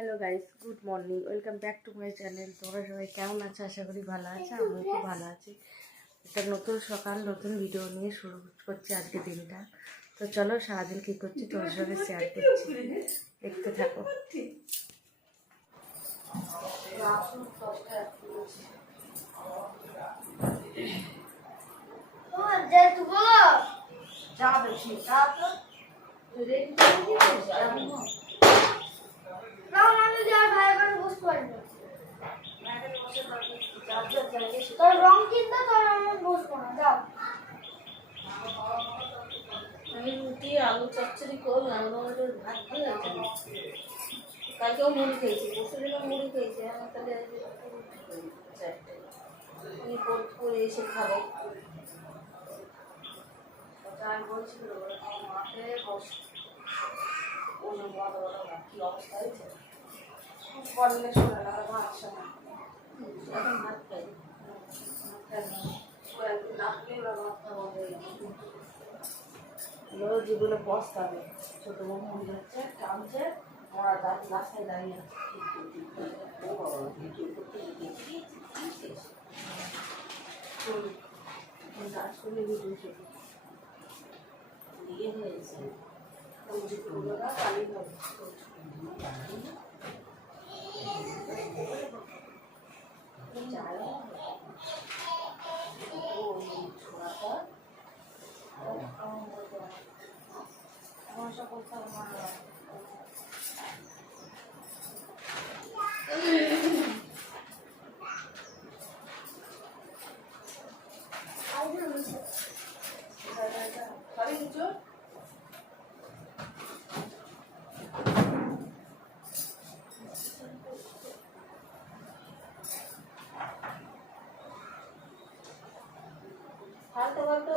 Hello guys, good morning, welcome back to my channel. তোমরা সবাই কেমন আছো? আশা করি ভালো আছে। আমিও খুব ভালো আছি। একটা নতুন সকাল, নতুন ভিডিও নিয়ে শুরু করছি আজকে দিনটা। তো চলো, সারাদিন কী করছি তোমার সঙ্গে শেয়ার করছি, দেখতে থাকো। আমি রুটি আলু চচ্চড়ি করলাম, ভাত ভালো লাগছে না। কালকেও মুড়ি খেয়েছি, পরশুদিনও মুড়ি খেয়েছি। আমার তাহলে উনি করে এসে খাবে। আমি বলছিল আমার মাকে বসে কি অবস্থা হয়েছে বললে শোনা না, ভাত শোনা এখন ভাত খাই যেগুলো বস্তাবে ছোট বউ মনে যাচ্ছে টানছে, ওরা রাস্তায় দাঁড়িয়ে আছে। কাজ করলে ভিডিও ইয়ে হয়েছে কালি হবে হালকা হালকা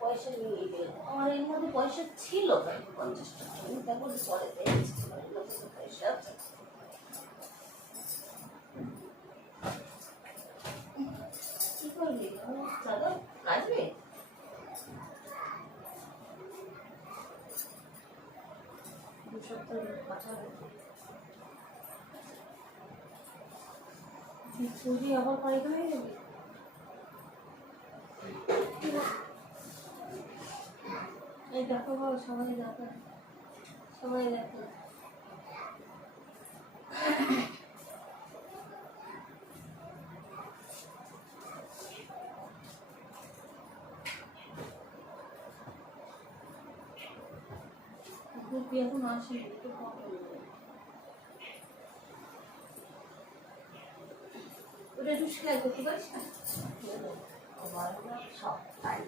পয়সা নিয়ে নেবে। আমার এর মধ্যে পয়সা ছিল 50 টাকা, আমি তারপরে পরে পেয়েছি পয়সা আছে। কি করবি দাদা, কাজবে দু সপ্তাহ পাঠাবে তুই আবার পাইতে হয়ে যাবে। এই দেখো সবাই দেখো, সবাই দেখো। এখন আসি একটু ওটা একটু সেলাই করতে পারিস না? সব তাই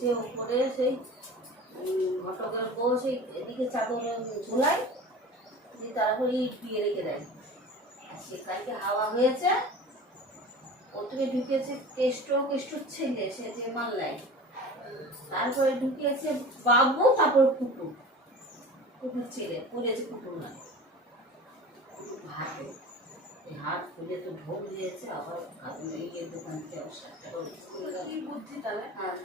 সে উপরে সেই ঘটকের বউ সেই এদিকে চাদর ঝোলায় দিয়ে তারপরে ইট দিয়ে রেখে দেয়। আর সে কালকে হাওয়া হয়েছে, ওদিকে ঢুকেছে কেষ্টর ছেলে, সে যে মাল্লাই, তারপরে ঢুকেছে বাবু, তারপর কুকুর ছেলে পড়েছে কুকুর না হাতে, হাত খুলে তো ঢোক দিয়েছে। আবার ইয়ের দোকান থেকে বুদ্ধি তাহলে। হ্যাঁ,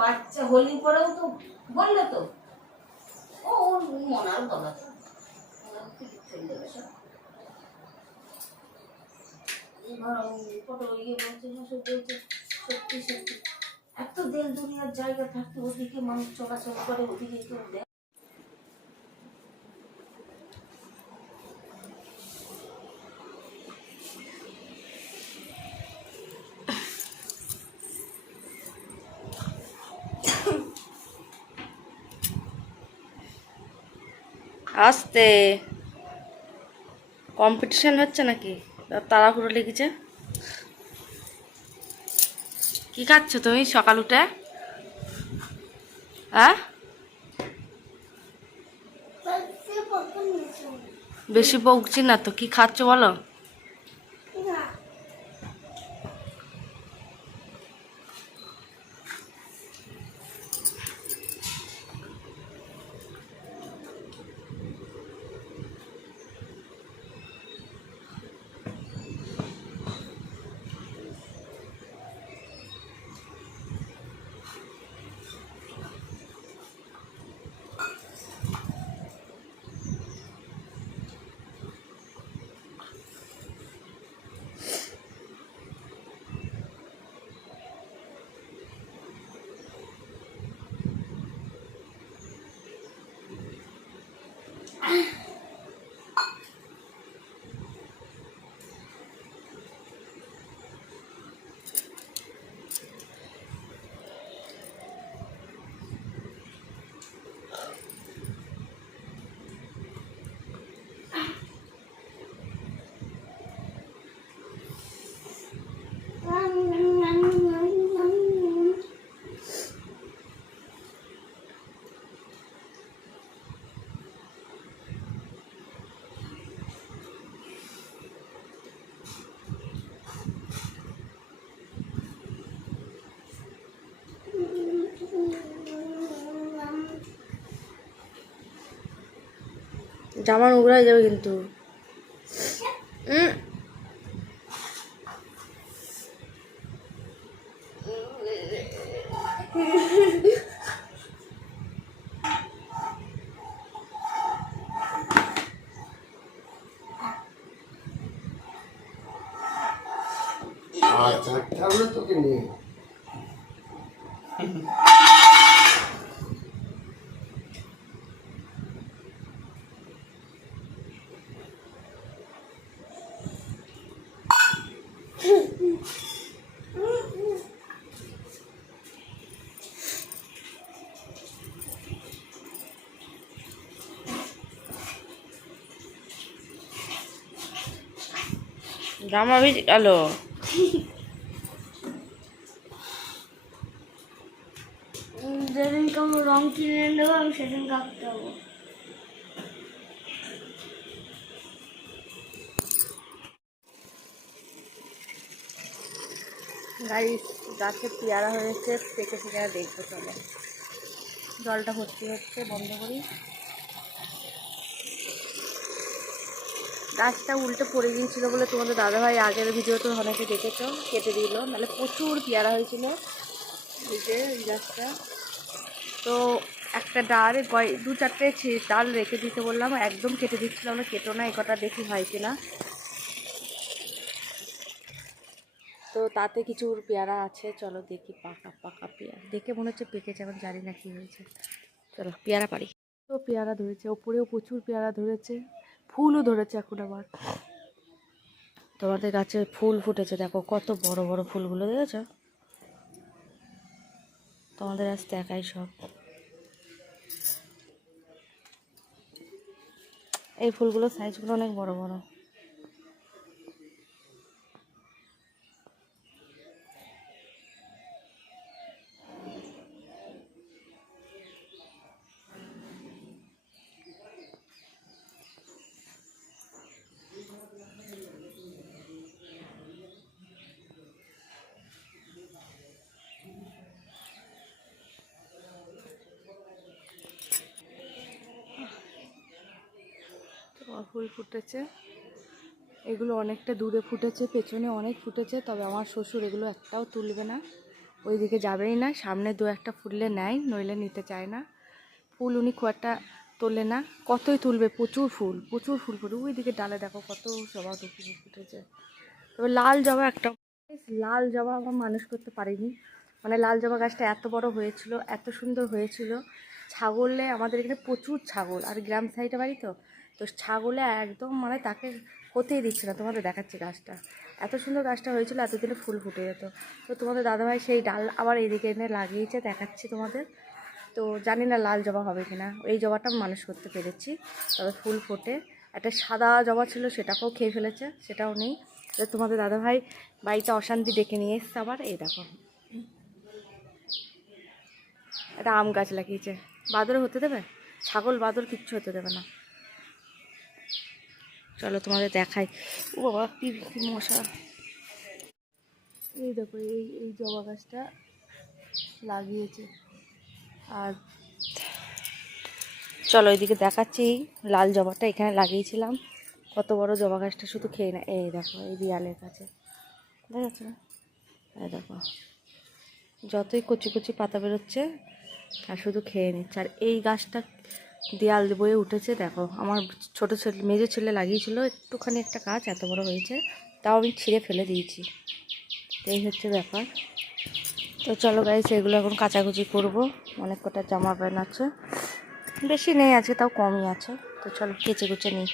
বাচ্চা হোলি পরেও তো বললো তো ও ওর মনার বলা তো সত্যি সত্যি এত দেল দুনিয়ার জায়গা থাকতে ওদিকে মানুষ চলাচল করে, ওদিকে কেউ দেয়। আস্তে, কম্পিটিশন হচ্ছে নাকি? তাড়াহুড়ো লেগেছে। কি খাচ্ছ তুমি সকাল উঠে? হ্যাঁ, বেশি বকছি না তো, কি খাচ্ছ বলো? জামা নোংরা হয়ে যাবে কিন্তু। আচ্ছা তাহলে তোকে নিয়ে জামা ভিজে গেল। যেদিনকে আমার রং কিনে নেবো আমি সেদিনকে আঁকতে হবো। গাছে পেয়ারা হয়েছে, পেকে সেখানে দেখবো, চলো। জলটা ভর্তি হচ্ছে, বন্ধ করি। গাছটা উল্টে পড়ে গিয়েছিলো বলে তোমাদের দাদাভাই আগের ভিডিওতে অনেকে দেখেছো, কেটে দিল, নাহলে প্রচুর পেয়ারা হয়েছিল এই যে এই গাছটা। তো একটা ডাল দু চারটে ডাল রেখে দিতে বললাম, একদম কেটে দিচ্ছিলাম না, কেটো না, এ কটা দেখি হয় কিনা। তো তাতে কিছু পেয়ারা আছে, চলো দেখি। পাকা পাকা পেয়ারা দেখে মনে হচ্ছে পেকেছে, এখন জানি না কী হয়েছে। চলো পেয়ারা পারি। তো পেয়ারা ধরেছে, ওপরেও প্রচুর পেয়ারা ধরেছে, ফুলও ধরেছে এখন আবার। তোমাদের গাছে ফুল ফুটেছে, দেখো কত বড় বড় ফুলগুলো, দেখেছ? তোমাদের আজ দেখাই সব। এই ফুলগুলোর সাইজগুলো অনেক বড় বড়। ফুল ফুটেছে, এগুলো অনেকটা দূরে ফুটেছে, পেছনে অনেক ফুটেছে, তবে আমার শ্বশুর এগুলো একটাও তুলবে না, ওইদিকে যাবেই না। সামনে দু একটা ফুললে নেয়, নইলে নিতে চায় না। ফুল উনি খুব একটা তোলে না, কতই তুলবে, প্রচুর ফুল প্রচুর ফুল ফুটে। ওইদিকে ডালে দেখো কত জবা ফুটেছে। তবে লাল জবা একটা, লাল জবা আমার মানুষ করতে পারিনি। মানে লাল জবা গাছটা এত বড় হয়েছিল, এত সুন্দর হয়েছিল। ছাগলে আমাদের এখানে প্রচুর ছাগল, আর গ্রাম সাইডে বাড়ি তো, তো ছাগলে একদম মানে তাকে হতেই দিচ্ছে না। তোমাদের দেখাচ্ছি গাছটা, এত সুন্দর গাছটা হয়েছিল, এতদিনে ফুল ফুটে যেত। তো তোমাদের দাদাভাই সেই ডাল আবার এইদিকে এনে লাগিয়েছে, দেখাচ্ছি তোমাদের। তো জানি না লাল জবা হবে কিনা। এই জবাটা মানুষ করতে পেরেছি, তবে ফুল ফোটে। একটা সাদা জবা ছিল, সেটাকেও খেয়ে ফেলেছে, সেটাও নেই। তো তোমাদের দাদাভাই বাড়িতে অশান্তি ডেকে নিয়ে এসছে আবার। এই দেখো, একটা আম গাছ লাগিয়েছে। বাদরে হতে দেবে? ছাগল বাদর কিচ্ছু হতে দেবে না। চলো তোমাদের দেখাই। ও বাবা, কি মশা! এই দেখো, এই জবা গাছটা লাগিয়েছে। আর চলো এইদিকে দেখাচ্ছি, লাল জবাটা এখানে লাগিয়েছিলাম। কত বড় জবা গাছটা, শুধু খেয়ে না। এই দেখো, এই দেয়ালের কাছে দেখা যাচ্ছে না? এই দেখো, যতই কচি কচি পাতা বেরোচ্ছে আর শুধু খেয়ে নিচ্ছে। আর এই গাছটা দেয়াল বয়ে উঠেছে। দেখো, আমার ছোটো ছেলে, মেজো ছেলে লাগিয়েছিল একটুখানি একটা গাছ, এত বড় হয়েছে, তাও আমি ছিঁড়ে ফেলে দিয়েছি। এই হচ্ছে ব্যাপার। তো চলো গাইস, এগুলো এখন কাচাকুচি করবো। অনেক কটা জামা প্যান্ট আছে, বেশি নেই আজকে, তাও কমই আছে। তো চলো কেচে কুচে নিই।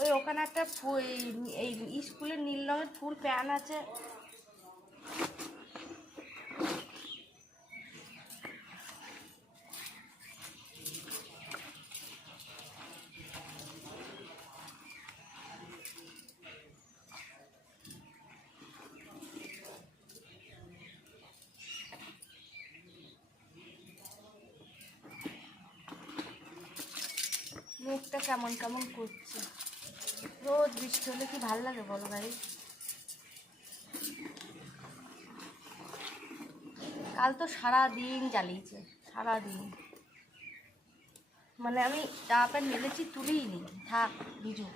ওই ওখানে একটা এই স্কুলের নীল রঙের ফুল প্যান আছে। মুখটা কেমন কেমন করছে। রোজ বৃষ্টি হলে কি ভালো লাগে বলো ভাই? কাল তো সারাদিন জ্বালিয়েছে, সারাদিন। মানে আমি জামা প্যান্ট মেলেছি, তুলিই নি, থাক ভিজু।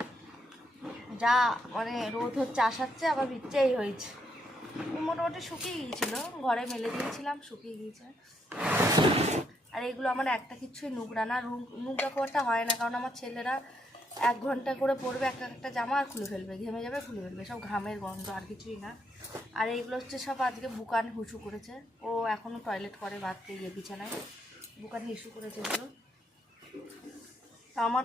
যা মানে রোদ হচ্ছে, আসাচ্ছে, আবার ভিজছেই হয়েছে। মোটামুটি শুকিয়ে গিয়েছিল, ঘরে মেলে দিয়েছিলাম, শুকিয়ে গিয়েছে। আর এগুলো আমার একটা কিছুই নোংরা না, নোংরা খুব একটা হয় না, কারণ আমার ছেলেরা 1 ঘন্টা করে পরবে একটা একটা জামা, আর খুলে ফেলবে, ঘেমে যাবে, খুলে ফেলবে, সব ঘামের গন্ধ, আর কিছুই না। আর এইগুলো হচ্ছে সব আজকে বুকান হুসু করেছে। ও এখনও টয়লেট করে বাদতে গিয়ে বিছানায়, বুকান হিসু করেছে এগুলো। তো আমার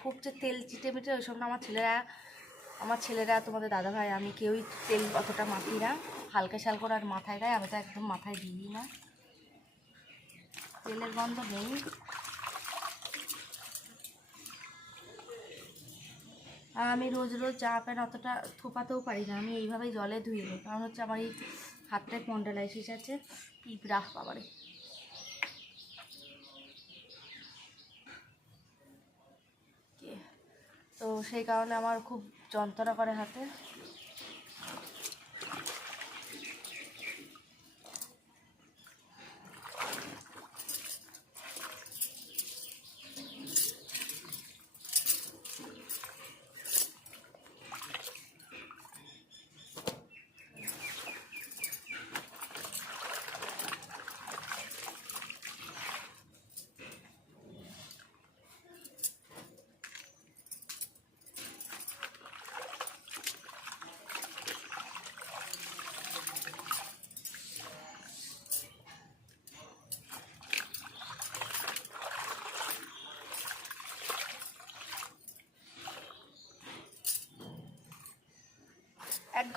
খুব যে তেল চিটে মিটে ওইসব না। আমার ছেলেরা তোমাদের দাদাভাই, আমি কেউই তেল অতটা মাখি না, হালকা শাল করে আর মাথায় দেয়, আমি তো একদম মাথায় দিই না, তেলের গন্ধ নেই। আর আমি রোজ রোজ জামা প্যান্ট অতটা থোপাতেও পারি না, আমি এইভাবেই জলে ধুয়ে নিই, কারণ হচ্ছে আমার এই হাতটায় স্পন্ডালাইটিস আছে, পিঁপড়া বাবারে। তো সেই কারণে আমার খুব যন্ত্রণা করে হাতে।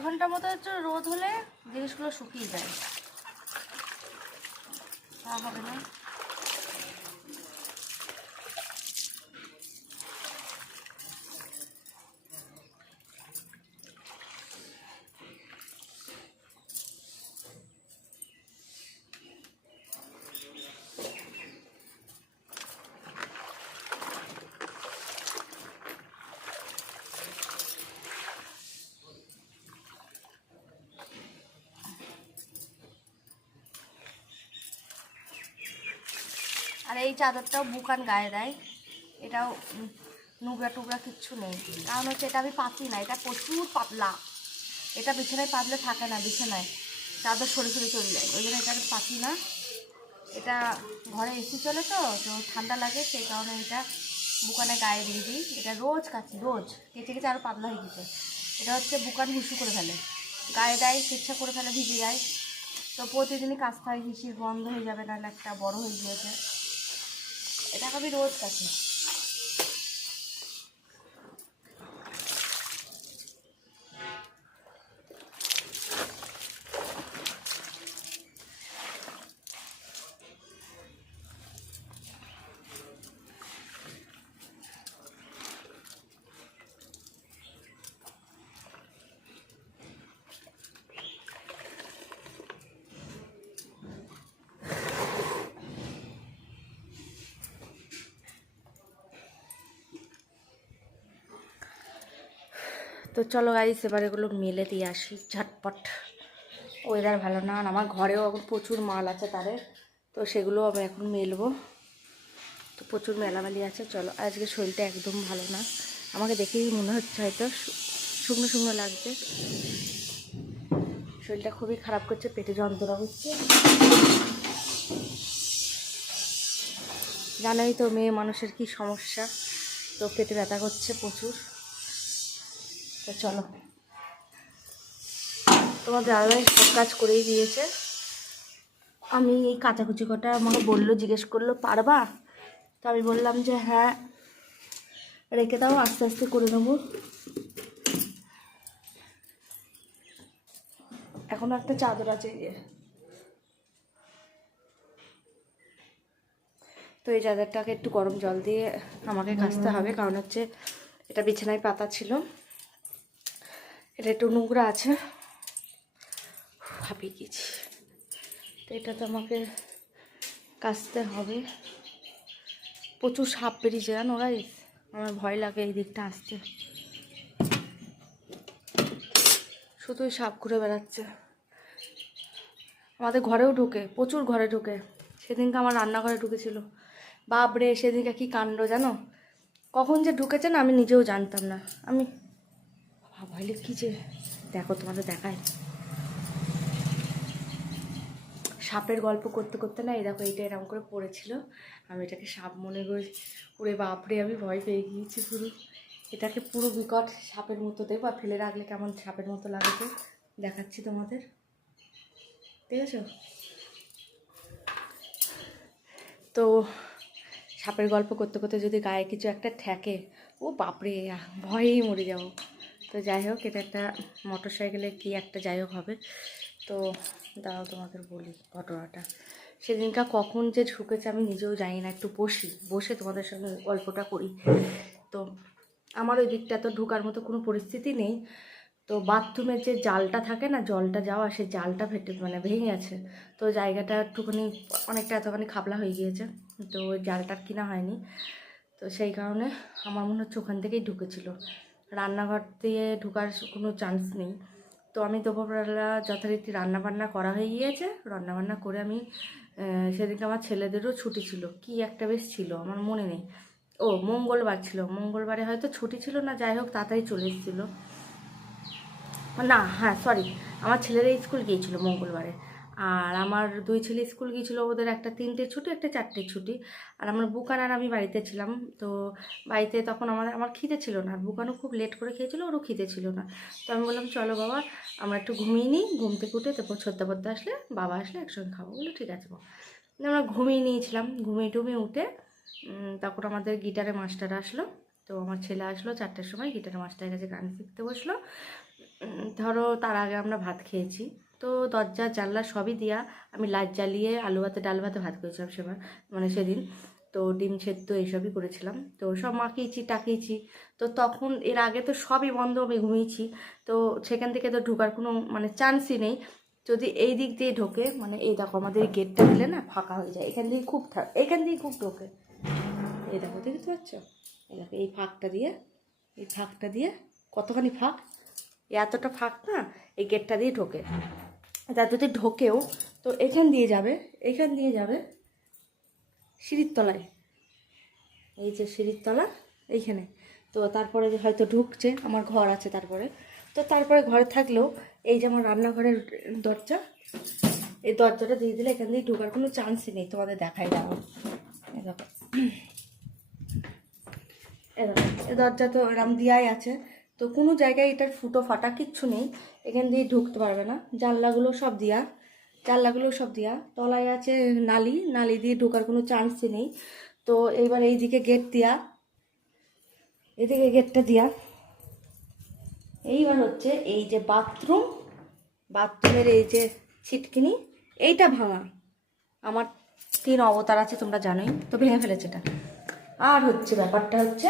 ঘন্টা মতো একটু রোদ হলে জিনিসগুলো শুকিয়ে যায়, তা হবে না। আর এই চাদরটাও বুকান গায়ে দেয়, এটাও নোংরা টুকরা কিচ্ছু নেই, কারণ হচ্ছে এটা আমি পাতি না, এটা প্রচুর পাতলা, এটা বিছানায় পাতলে থাকে না, বিছানায় চাদর সরে সরে চলে যায়, ওই জন্য এটা আমি পাতি না। এটা ঘরে এসি চলে তো তো ঠান্ডা লাগে, সেই কারণে এটা বুকানে গায়ে দিয়ে দিই। এটা রোজ কাচি, রোজ কেচে কেচে আরও পাতলা হয়ে গেছে। এটা হচ্ছে বুকান হিসু করে ফেলে, গায়ে দেয়, ইচ্ছা করে ফেলে, ভিজে যায়, তো প্রতিদিনই কাচতে হয়, হিসির বন্ধ হয়ে যাবে, না একটা বড় হয়ে গিয়েছে, এটাকে আমি রোজ কাচি। তো চলো গাইস, এবার এগুলো মেলে দিয়ে আসি ঝটপট। ওয়েদার ভালো না, আর আমার ঘরেও এখন প্রচুর মাল আছে তাদের, তো সেগুলো আমি এখন মেলবো, তো প্রচুর মেলামেলি আছে। চলো, আজকে শরীরটা একদম ভালো না, আমাকে দেখেই মনে হচ্ছে হয়তো শুকনো শুকনো লাগছে, শরীরটা খুবই খারাপ করছে, পেটে যন্ত্রণা হচ্ছে। জানোই তো মেয়ে মানুষের কি সমস্যা, তো পেটে ব্যথা করছে প্রচুর। তো চলো, তোমার দাদাভাই সব কাজ করেই দিয়েছে, আমি এই কাচাকুচি কটা আমাকে বললো, জিজ্ঞেস করলো পারবা, তো আমি বললাম যে হ্যাঁ রেখে দাও, আস্তে আস্তে করে নেবো। এখনো একটা চাদর আছে এই যে, তো এই চাদরটাকে একটু গরম জল দিয়ে আমাকে কাচতে হবে, কারণ হচ্ছে এটা বিছানায় পাতা ছিল, এটা একটু নোংরা আছে, হাঁপিয়ে গেছি, তো এটা তো আমাকে কাচতে হবে। প্রচুর সাপ বেরিয়েছে জানো গাইস, আমার ভয় লাগে এই দিকটা আসতে, শুধুই সাপ ঘুরে বেড়াচ্ছে, আমাদের ঘরেও ঢুকে, প্রচুর ঘরে ঢুকে, সেদিনকে আমার রান্নাঘরে ঢুকেছিল, বাপরে সেদিনকে কি কাণ্ড জানো, কখন যে ঢুকেছে না আমি নিজেও জানতাম না, আমি ভয় কি যে, দেখো তোমাদের দেখায়, সাপের গল্প করতে করতে না এই দেখো এইটা এরকম করে পড়েছিল, আমি এটাকে সাপ মনে করি, পুরে বাপরে আমি ভয় পেয়ে গিয়েছি পুরো, এটাকে পুরো বিকট সাপের মতো দেখো, আর ফেলে রাখলে কেমন সাপের মতো লাগে, দেখাচ্ছি তোমাদের, ঠিক আছে। তো সাপের গল্প করতে করতে যদি গায়ে কিছু একটা ঠেকে, ও বাপরে ভয়েই মরে যাবো। তো যাই হোক, এটা একটা মোটর সাইকেলে কি একটা যাই হোক হবে, তো দাঁড়াও তোমাদের বলি ঘটনাটা, সেদিনটা কখন যে ঢুকেছে আমি নিজেও জানি না, একটু বসে তোমাদের সঙ্গে গল্পটা করি। তো আমার ওই দিকটা তো ঢোকার মতো কোনো পরিস্থিতি নেই, তো বাথরুমের যে জালটা থাকে না, জলটা যাওয়া, সেই জালটা ভেঙে গেছে, তো জায়গাটা একটুখানি অনেকটা এতখানি খাবলা হয়ে গিয়েছে, তো ওই জালটার কিনা হয়নি, তো সেই কারণে আমার মনে হচ্ছে ওখান থেকেই ঢুকেছিল, রান্নাঘর দিয়ে ঢোকার কোনো চান্স নেই। তো আমি দুপুরবেলা যথারীতি রান্নাবান্না করা হয়ে গিয়েছে, রান্নাবান্না করে আমি সেদিনকে আমার ছেলেদেরও ছুটি ছিল, কি একটা বেশ ছিল আমার মনে নেই, ও মঙ্গলবার ছিল, মঙ্গলবারে হয়তো ছুটি ছিল না, যাই হোক তাড়াতাড়ি চলে এসেছিলো, না হ্যাঁ সরি, আমার ছেলেরা স্কুল গিয়েছিলো মঙ্গলবারে, আর আমার দুই ছেলে স্কুল গিয়েছিলো, ওদের একটা 3টে ছুটি একটা 4টে ছুটি, আর আমার বুকান আর আমি বাড়িতে ছিলাম, তো বাড়িতে তখন আমার খিদে ছিল না, আর বুকানও খুব লেট করে খেয়েছিলো, ওরও খিদে ছিল না, তো আমি বললাম চলো বাবা আমরা একটু ঘুমিয়ে নিই, ঘুম থেকে উঠে তারপর ছোট্টা পড়তে আসলে বাবা আসলে একসঙ্গে খাবো, বললো ঠিক আছে বাবা, আমরা ঘুমিয়ে নিয়েছিলাম, ঘুমিয়ে টুমিয়ে উঠে তখন আমাদের গিটারে মাস্টার আসলো, তো আমার ছেলে আসলো 4টের সময়, গিটারে মাস্টারের কাছে গান শিখতে বসলো, ধরো তার আগে আমরা ভাত খেয়েছি, তো দরজা জানলা সবই দেওয়া। আমি লাইট জ্বালিয়ে আলু ভাতে ডাল ভাতে ভাত করেছিলাম সেবার, মানে সেদিন। তো ডিম সেদ্ধ এইসবই করেছিলাম, তো সব মাখিয়েছি টাকিয়েছি। তো তখন এর আগে তো সবই বন্ধ, আমি ঘুমিয়েছি। তো সেখান থেকে তো ঢোকার কোনো মানে চান্সই নেই। যদি এই দিক দিয়ে ঢোকে, মানে এই দেখো আমাদের এই গেটটা দিলে না ফাঁকা হয়ে যায়, এখান দিয়ে খুব এখান দিয়ে খুব ঢোকে। এই দেখো, দেখতে পাচ্ছ? এই দেখো এই ফাঁকটা দিয়ে, এই ফাঁকটা দিয়ে কতখানি ফাঁক, এতটা ফাঁক না, এই গেটটা দিয়ে ঢোকে। তা যদি ঢোকেও তো এখান দিয়ে যাবে, এখান দিয়ে যাবে সিঁড়ির তলায়, এই যে সিঁড়ির তলা এইখানে। তো তারপরে হয়তো ঢুকছে, আমার ঘর আছে তারপরে। তো তারপরে ঘরে থাকলেও এই যে আমার রান্নাঘরের দরজা, এই দরজাটা দিয়ে দিলে এখান দিয়ে ঢোকার কোনো চান্সই নেই। তোমাদের দেখাই যাবো, এই দেখো, এই দরজা তো এরম দেওয়াই আছে, তো কোনো জায়গায় এটার ফুটো ফাটা কিচ্ছু নেই, এখান দিয়ে ঢুকতে পারবে না। জানলাগুলো সব দেওয়া, জানলাগুলো সব দেওয়া। তলায় আছে নালি, নালি দিয়ে ঢোকার কোনো চান্সই নেই। তো এইবার এইদিকে গেট দেওয়া, এদিকে গেটটা দেওয়া। এইবার হচ্ছে এই যে বাথরুম, বাথরুমের এই যে ছিটকিনি, এইটা ভাঙা। আমার 3 অবতার আছে তোমরা জানোই, তো ভেঙে ফেলেছে এটা। আর হচ্ছে ব্যাপারটা হচ্ছে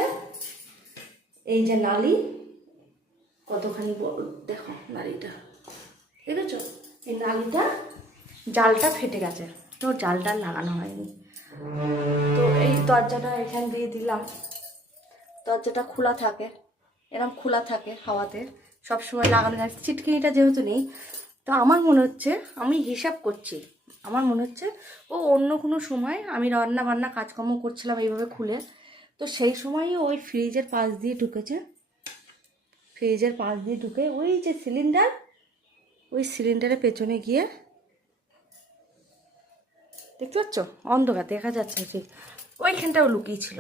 এই যে নালি, কতখানি বড় দেখো নালিটা, ঠিক আছে? এই নালিটা জালটা ফেটে গেছে, তো জালটা লাগানো হয়নি। তো এই দরজাটা এখান দিয়ে দিলাম, দরজাটা খোলা থাকে, এরকম খোলা থাকে হাওয়াতে সবসময় লাগানো যায়। ছিটকিনিটা যেহেতু নেই, তো আমার মনে হচ্ছে, আমি হিসাব করছি, আমার মনে হচ্ছে ও অন্য কোনো সময় আমি রান্না বান্না কাজকর্ম করছিলাম এইভাবে খুলে, তো সেই সময়ই ওই ফ্রিজের পাশ দিয়ে ঢুকেছে। ফ্রিজের পাশ দিয়ে ঢুকে ওই যে সিলিন্ডার, ওই সিলিন্ডারের পেছনে গিয়ে, দেখতে পাচ্ছ অন্ধকার দেখা যাচ্ছে ঠিক, ওইখানটাও লুকিয়েছিল।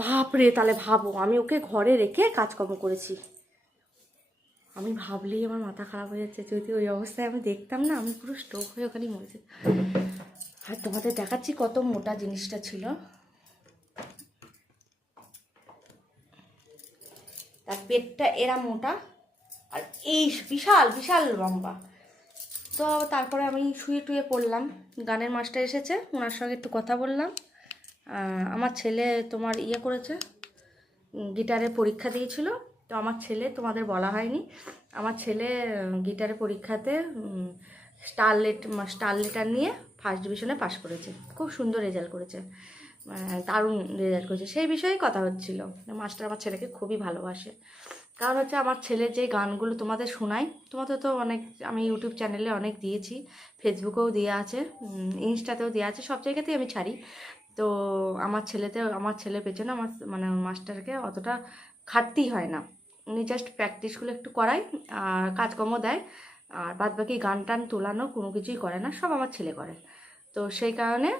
বাপরে, তাহলে ভাবো আমি ওকে ঘরে রেখে কাজকর্ম করেছি। আমি ভাবলেই আমার মাথা খারাপ হয়ে যাচ্ছে, যদি ওই অবস্থায় আমি দেখতাম না, আমি পুরো স্ট্রোক হয়ে ওখানেই মরেছি। আর তোমাদের দেখাচ্ছি কত মোটা জিনিসটা ছিল, তার পেটটা এরা মোটা, আর এই বিশাল বিশাল লম্বা। তো তারপরে আমি শুয়ে টুয়ে পড়লাম, গানের মাস্টার এসেছে, ওনার সঙ্গে একটু কথা বললাম। আমার ছেলে তোমার ইয়ে করেছে, গিটারে পরীক্ষা দিয়েছিল। তো আমার ছেলে, তোমাদের বলা হয়নি, আমার ছেলে গিটারে পরীক্ষাতে স্টার লেটার নিয়ে ফার্স্ট ডিভিশনে পাশ করেছে, খুব সুন্দর রেজাল্ট করেছে, দারুণ রেজাল্ট করেছে। সেই বিষয়েই কথা হচ্ছিল। মাস্টার আমার ছেলেকে খুবই ভালোবাসে, কারণ হচ্ছে আমার ছেলে যে গানগুলো তোমাদের শোনাই, তোমাদের তো অনেক, আমি ইউটিউব চ্যানেলে অনেক দিয়েছি, ফেসবুকেও দেওয়া আছে, ইনস্টাতেও দেওয়া আছে, সব জায়গাতেই আমি ছাড়ি। তো আমার ছেলের পেছনে আমার মানে মাস্টারকে অতটা খাটতেই হয় না, উনি জাস্ট প্র্যাকটিসগুলো একটু করায় আর কাজকর্ম দেয়, আর বাদবাকি গান টান তোলানো কোনো কিছুই করে না, সব আমার ছেলে করে। তো সেই কারণে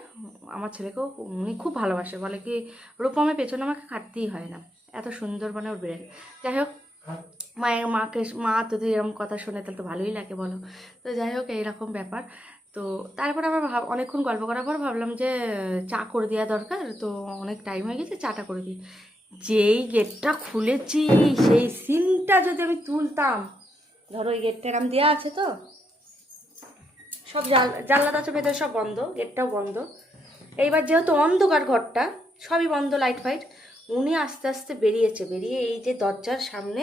আমার ছেলেকেও উনি খুব ভালোবাসে, বলে কি রূপমের পেছনে আমাকে খাটতেই হয় না, এত সুন্দর মানে ওর ব্রেন। যাই হোক, মা যদি এরকম কথা শোনে তাহলে তো ভালোই লাগে বলো। তো যাই হোক, এইরকম ব্যাপার। তো তারপর আবার অনেকক্ষণ গল্প করার পর ভাবলাম যে চা করে দেওয়া দরকার, তো অনেক টাইম হয়ে গেছে, চাটা করে দিই। যেই গেটটা খুলেছি, সেই সিনটা যদি আমি তুলতাম, ধরো এই গেটটা এরম দেওয়া আছে, তো সব জানলা দরজা ভেতরে সব বন্ধ, গেটটাও বন্ধ। এইবার যেহেতু অন্ধকার ঘরটা, সবই বন্ধ, লাইট ফাইট, উনি আস্তে আস্তে বেরিয়ে এই যে দরজার সামনে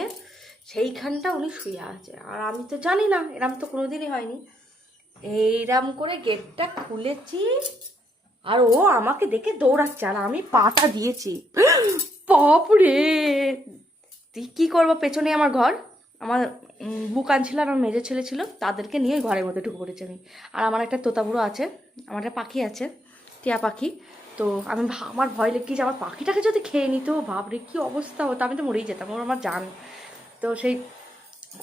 সেইখানটা উনি শুয়ে আছে। আর আমি তো জানি না, এরম তো কোনোদিনই হয়নি। এইরম করে গেটটা খুলেছি, আর ও আমাকে দেখে দৌড়াচ্ছে, আর আমি পাটা দিয়েছি। বাপরে, তুই কী করবো, পেছনে আমার ঘর, আমার বুকান ছিল, আমার মেজো ছেলে ছিল, তাদেরকে নিয়ে ঘরের মধ্যে ঢুকে পড়েছি আমি। আর আমার একটা তোতাবুড়ো আছে, আমার একটা পাখি আছে, টিয়া পাখি। তো আমার ভয় লেগেছে, আমার পাখিটাকে যদি খেয়ে নিত, বাপরে কী অবস্থা হতো, আমি তো মরেই যেতাম, ওর আমার জান। তো সেই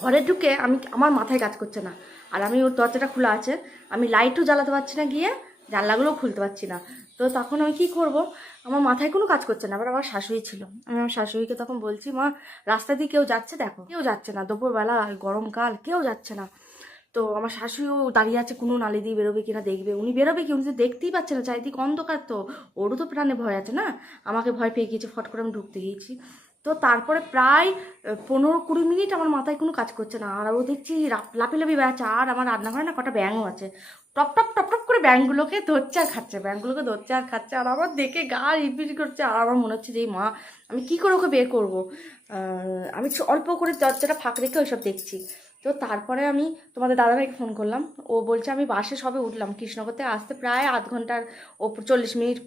ঘরে ঢুকে আমার মাথায় কাজ করছে না, আর আমি ওর দরজাটা খোলা আছে, আমি লাইটও জ্বালাতে পারছি না, গিয়ে জানলাগুলোও খুলতে পারছি না। তো তখন আমি কী করব, আমার মাথায় কোনো কাজ করছে না। আবার আমার শাশুড়ি ছিল, আমি আমার শাশুড়িকে তখন বলছি, মা রাস্তা দিয়ে কেউ যাচ্ছে দেখো, কেউ যাচ্ছে না, দুপুরবেলা গরমকাল কেউ যাচ্ছে না। তো আমার শাশুড়িও দাঁড়িয়ে আছে, কোনো নালি দিয়ে বেরোবে কিনা দেখবে, উনি বেরোবে কি, উনি তো দেখতেই পাচ্ছে না, চারিদিক অন্ধকার, তো ওরও তো প্রাণে ভয় আছে না। আমাকে ভয় পেয়ে গিয়েছে, ফট করে আমি ঢুকতে গিয়েছি। তো তারপরে প্রায় 15-20 মিনিট আমার মাথায় কোনো কাজ করছে না, আর ও দেখছি লাফি বেড়াচ্ছে। আর আমার রান্নাঘরে না কটা ব্যাঙও আছে, টপ টপ টপ টপ করে ব্যাঙগুলোকে ধরছে আর খাচ্ছে, ব্যাঙগুলোকে ধরছে আর খাচ্ছে। আর আমার দেখে গা রিপিট করছে, আর আমার মনে হচ্ছে যে এই মা আমি কী করে ওকে বের করবো। আমি অল্প করে দরজাটা ফাঁক রেখে ওইসব দেখছি। তো তারপরে আমি তোমাদের দাদাভাইকে ফোন করলাম, ও বলছে আমি বাসে সবে উঠলাম, কৃষ্ণনগর থেকে আসতে প্রায় আধ ঘন্টার ওপর 40 মিনিট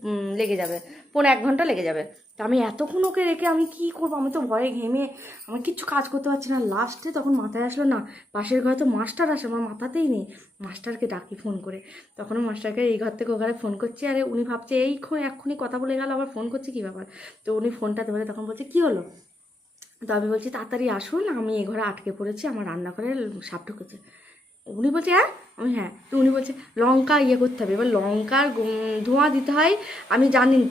লেগে যাবে, 1 ঘন্টা লেগে যাবে। তো আমি এতক্ষণ ওকে রেখে আমি কি করবো, আমি তো ভয়ে ঘেমে আমি কিচ্ছু কাজ করতে পারছি না। লাস্টে তখন মাথায় আসলো না, পাশের ঘরে তো মাস্টার আসে, আমার মাথাতেই নেই, মাস্টারকে ডাকি ফোন করে। তখন মাস্টারকে এই ঘর থেকে ও ঘরে ফোন করছি, আরে উনি ভাবছে এক্ষুনি কথা বলে গেল, আবার ফোন করছে কী ব্যাপার। তো উনি ফোনটা ধরে তখন বলছে কী হলো। তো আমি বলছি তাড়াতাড়ি আসুন, আমি এই ঘরে আটকে পড়েছি, আমার রান্নাঘরে সাপ ঢুকেছে। উনি বলছে হ্যাঁ, আমি হ্যাঁ। তো উনি বলছে লঙ্কা করতে হবে, এবার লঙ্কার ধোঁয়া দিতে হয়। আমি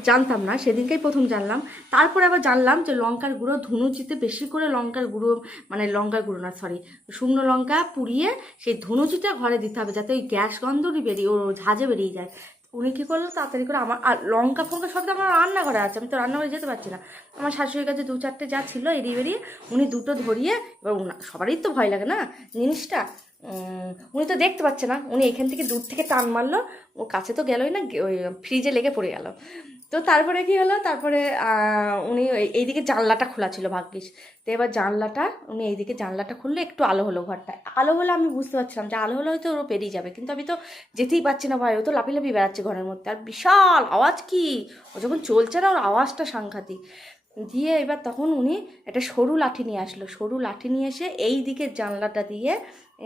জানতাম না, সেদিনকেই প্রথম জানলাম। তারপরে আবার জানলাম যে লঙ্কার গুঁড়ো ধুনুচিতে বেশি করে লঙ্কার গুঁড়ো, মানে লঙ্কার গুঁড়ো না সরি, শুকনো লঙ্কা পুড়িয়ে সেই ধুনুচিটা ঘরে দিতে হবে, যাতে ওই গ্যাস গন্ধটি বেরিয়ে ও ঝাঁঝে বেরিয়ে যায়। উনি কী করলো তাড়াতাড়ি করে আমার, আর লঙ্কা ফঙ্কা সব তো আমার রান্নাঘরে আছে, আমি তো রান্নাঘরে যেতে পারছি না। আমার শাশুড়ির কাছে 2-4টে যা ছিল এড়িয়ে বেরিয়ে উনি 2টো ধরিয়ে, এবার সবারই তো ভয় লাগে না জিনিসটা, উনি তো দেখতে পাচ্ছে না, উনি এখান থেকে দূর থেকে টান মারলো, ও কাছে তো গেলই না, ওই ফ্রিজে লেগে পড়ে গেল। তো তারপরে কি হলো, তারপরে উনি এইদিকে জানলাটা খোলা ছিল ভাগ্যিস। তো এবার জানলাটা উনি এইদিকে জানলাটা খুললে একটু আলো হলো, ঘরটায় আলো হলে আমি বুঝতে পারছিলাম যে আলো হলে হয়তো ওরা পেরিয়ে যাবে, কিন্তু আমি তো যেতেই পারছি না ভয়, ও তো লাফি বেড়াচ্ছে ঘরের মধ্যে, আর বিশাল আওয়াজ, কি ও যখন চলছে না ওর আওয়াজটা সাংঘাতিক। দিয়ে এবার তখন উনি একটা সরু লাঠি নিয়ে আসলো, সরু লাঠি নিয়ে এসে এই দিকের জানলাটা দিয়ে,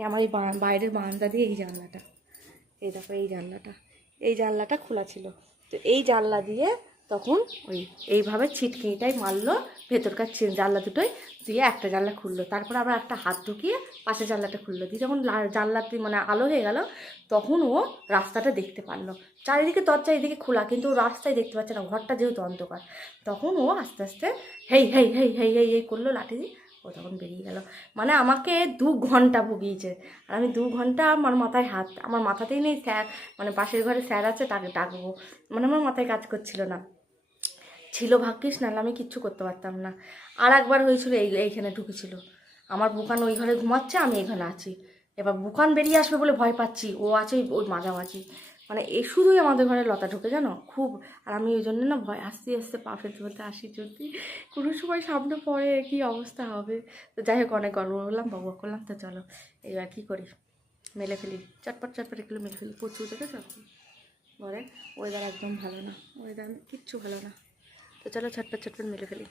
আমার এই বাইরের বারান্দা দিয়ে এই জানলাটা, এই দেখো এই জানলাটা খোলা ছিল। তো এই জানলা দিয়ে তখন এইভাবে ছিটকিটাই মারলো ভেতরকার জানলা দুটোই, দিয়ে একটা জানলা খুললো, তারপর আবার একটা হাত ঢুকিয়ে পাশের জানলাটা খুললো, দিয়ে যখন জানলাতে মানে আলো হয়ে গেল তখন ও রাস্তাটা দেখতে পারলো। চারিদিকে দরজা এদিকে খোলা, কিন্তু ও রাস্তায় দেখতে পাচ্ছে না, ঘরটা যেহেতু অন্ধকার। তখন ও আস্তে আস্তে হেই হেই হেই হেই হেই এই করলো লাঠি দিয়ে, ও তখন বেরিয়ে গেল। মানে আমাকে 2 ঘন্টা ভুগিয়েছে, আর আমি 2 ঘন্টা আমার মাথায় হাত, আমার মাথাতেই নেই স্যার, মানে পাশের ঘরে স্যার আছে তাকে ডাকবো, মানে আমার মাথায় কাজ করছিল না, ছিল ভাগ্যিস, নাহলে আমি কিচ্ছু করতে পারতাম না। আর একবার হয়েছিল এইখানে ঢুকেছিল, আমার বুকান ওই ঘরে ঘুমাচ্ছে, আমি এখানে আছি, এবার বুকান বেরিয়ে আসবে বলে ভয় পাচ্ছি, ও আছে ওই মাঝামাঝি, মানে শুধুই আমাদের ঘরে লতা ঢুকে জানো খুব। আর আমি ওই জন্য না ভয় আস্তে আস্তে পা ফেলতে ফেলতে আসি, যদি কোনো সময় সামনে পড়ে কী অবস্থা হবে। তো যাই হোক, অনেক গর্ব করলাম, বক করলাম। তো চলো এবার কী করি, মেলে ফেলি, চটপট এগুলো মেলে ফেলি, প্রচুর দেখে চট ঘরে। ওয়েদার একদম ভালো না, ওয়েদার কিচ্ছু ভালো না। তো চলো ছটপট মেলে ফেলি।